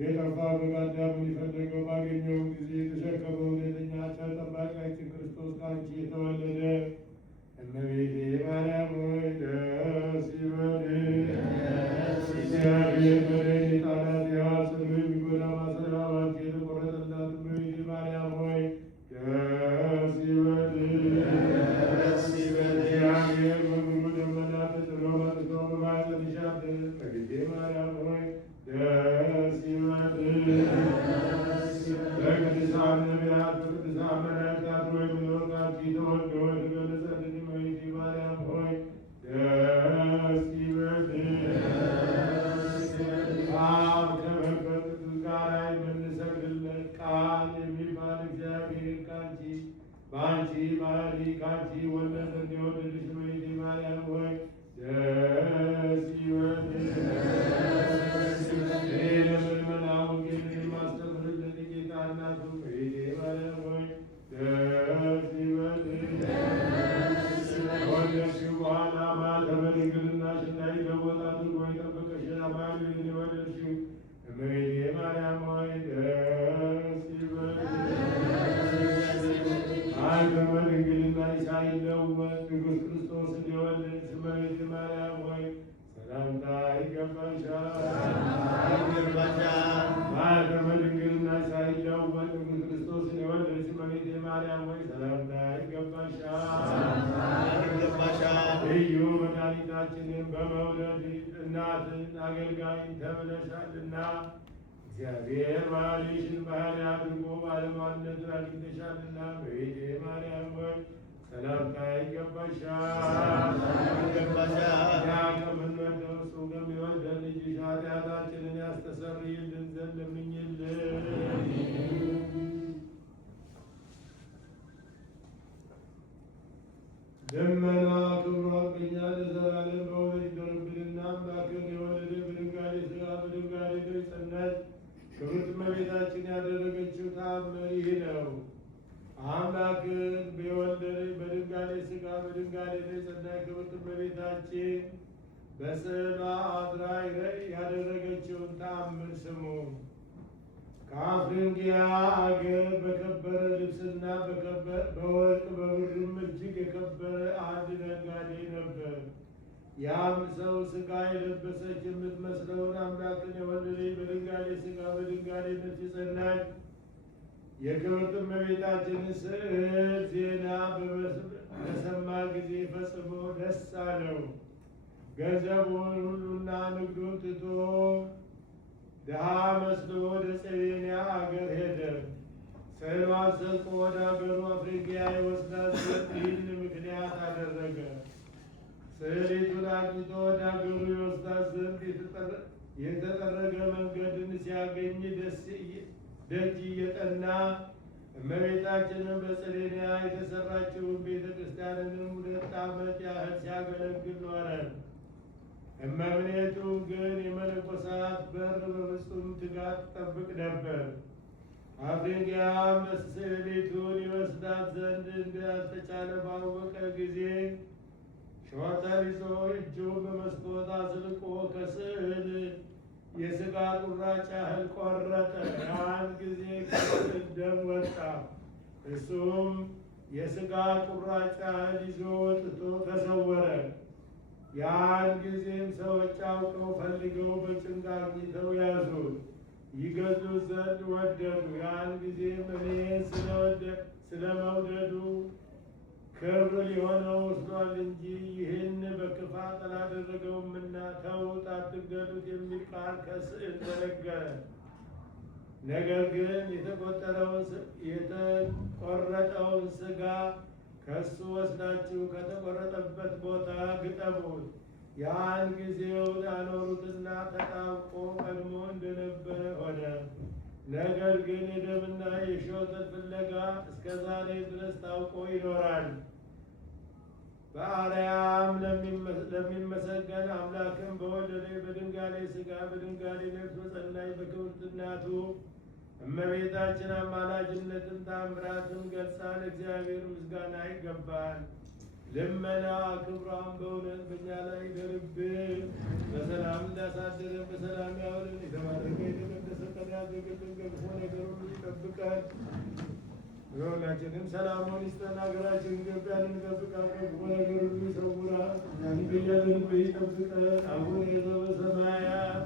የጠፋ በግ አዳምን የፈለገው ባገኘው ጊዜ የተሸከመው እውነተኛ ጠባቂያችን ክርስቶስ ከአንቺ የተወለደ እመቤቴ ማርያም ሆይ ደስ ይበልሽ። እግዚአብሔር በደል የጣላት የሐሰት የሚጎዳ ማሰሪያ ባንቺ የተቆረጠላት እመቤቴ ማርያም ሆይ ደስ ይበልሽ። እግዚአብሔር በብሩ ደመና ተጭኖ መጥቶ በማኅፀንሽ አደረ። እመቤቴ ማርያም ሆይ ደስ ይበልሽ። በቅዱሳን ነቢያት በቅዱሳን መላእክት አድሮ የሚኖር ከአንቺ ተወልዶ የተገለጸልን እመቤቴ ማርያም ሆይ ደስ ይበልሽ። አብ ከመንፈስ ቅዱስ ጋር የምንሰግድለት ቃል የሚባል እግዚአብሔር በአንቺ ባህሪ ከአንቺ ወለድ ዘንድ የወለደሽ እመቤቴ ማርያም ሆይ ደስ ይበልሽ። ለምእመናን ወንጌልን የማስተምርልን የጌታ እናቱ እመቤቴ ማርያም ሆይ ደስ ይበልሽ። ከወለድሽው በኋላ ማኅተመ ድንግልናሽ እንዳይለወጥ አድርጎ የጠበቀሽን አማኑኤልን የወለድሽው እመቤቴ ማርያም ሆይ ደስ ይበልሽ። ማኅተመ ድንግልናሽ ሳይለወጥ ንጉሥ ክርስቶስን የወለድሽ እመቤቴ ማርያም ሆይ ሰላምታ ይገባሻል። ማኅተመ ድንግልናሽ ሳይለወጥ ንጉሥ ክርስቶስን የወለድሽ እመቤቴ ማርያም ሆይ ሰላምታ ይገባሻል። ልዩ መድኃኒታችንን በመውለድ እናትን አገልጋይን ተብለሻልና እግዚአብሔር ባልሽን ባሕርይ አድርጎ ባለሟልነትን አግኝተሻልና እመቤቴ ማርያም ሆይ ሰላምታ ይገባሻል። እኛ ከምንወደው እሱ ከሚወደን ልጅሽ ኃጢአታችንን ያስተሰርይልን ዘንድ ለምኝልን። ደመና ክብሯ በእኛ ለዘላለም በሆነች ይደርብንና አምላክን የወለደ በድንጋሌ ሥጋ በድንጋሌ ነፍስ ጸናች ክብርት እመቤታችን ያደረገችው ተአምር ይህ ነው። አምላክን የወለደች በድንጋሌ ሥጋ በድንጋሌ ነፍስ ጸናች ክብርት እመቤታችን በስዕሏ አድራ ያደረገችውን ተአምር ስሙ። ከአፍሪንጊያ አገር በከበረ ልብስና በወርቅ በብርም እጅግ የከበረ አንድ ነጋዴ ነበር። ያም ሰው ሥጋ የለበሰች የምትመስለውን አምላክን የወለደች በድንጋሌ ሥጋ በድንጋሌ ነፍስ የጸናች የክብርት እመቤታችንን ስዕል ዜና በሰማ ጊዜ ፈጽሞ ደስ አለው። ገንዘቡን ሁሉና ንግዱን ትቶ ድሃ መስሎ ወደ ጸቤንያ አገር ሄደ። ስዕሏን ሰርቆ ወደ አገሩ አፍሪንጊያ ይወስዳት ዘንድ ይህን ምክንያት አደረገ። ስዕሊቱን አግኝቶ ወደ አገሩ ይወስዳት ዘንድ የተጠረገ መንገድን ሲያገኝ ደጅ እየጠና እመቤታችንን በጸቤንያ የተሰራችውን ቤተ ክርስቲያንንም 2 ዓመት ያህል ሲያገለግል ኖረ። እመምኔቱ ግን የመነኮሳት በር በፍጹም ትጋት ትጠብቅ ነበር። አፍሪንጊያም ስዕሊቱን ይወስዳት ዘንድ እንዳልተቻለ ባወቀ ጊዜ ሾተል ይዞ እጁን በመስኮት አዝልቆ ከስዕል የሥጋ ቁራጭ ያህል ቆረጠ። ያን ጊዜ ከስዕል ደም ወጣ። እሱም የሥጋ ቁራጭ ያህል ይዞ ወጥቶ ተሰወረ። ያን ጊዜም ሰዎች አውቀው ፈልገው በጭንቅ አግኝተው ያዙት፣ ይገዙት ዘንድ ወደዱ። ያን ጊዜም እኔ ስለ መውደዱ ክብር ሊሆነው ወስዷል እንጂ ይህን በክፋት አላደረገውምና ተዉት፣ አትግደሉት የሚል ቃል ከስዕል ተነገረ። ነገር ግን የተቆረጠውን ሥጋ ከሱ ወስዳችሁ ከተቆረጠበት ቦታ ግጠሙት። ያን ጊዜውን አኖሩትና ተጣብቆ ቀድሞ እንደነበረ ሆነ። ነገር ግን የደምና የሾተል ፍለጋ እስከ ዛሬ ድረስ ታውቆ ይኖራል። በአርያም ለሚመሰገን አምላክም በወለደ በድንጋሌ ሥጋ በድንጋሌ ነፍስ በጸናች በክብርት እናቱ እመቤታችን አማላጅነትን ታምራትን ገልጻ ለእግዚአብሔር ምስጋና ይገባል። ልመና ክብሯን በእውነት በእኛ ላይ ይደርብን። በሰላም እንዳሳደረን በሰላም ያውልን። የተባረከ የተቀደሰ ቀን ያድርግልን። ከክፉ ነገር ሁሉ ይጠብቀን። ሁላችንም ሰላሙን ይስጠን። ሀገራችን ኢትዮጵያን ይጠብቃል። ከክፉ ነገር ሁሉ ይሰውራል። እኛንም በያለንበት ይጠብቀን። አቡነ ዘበሰማያት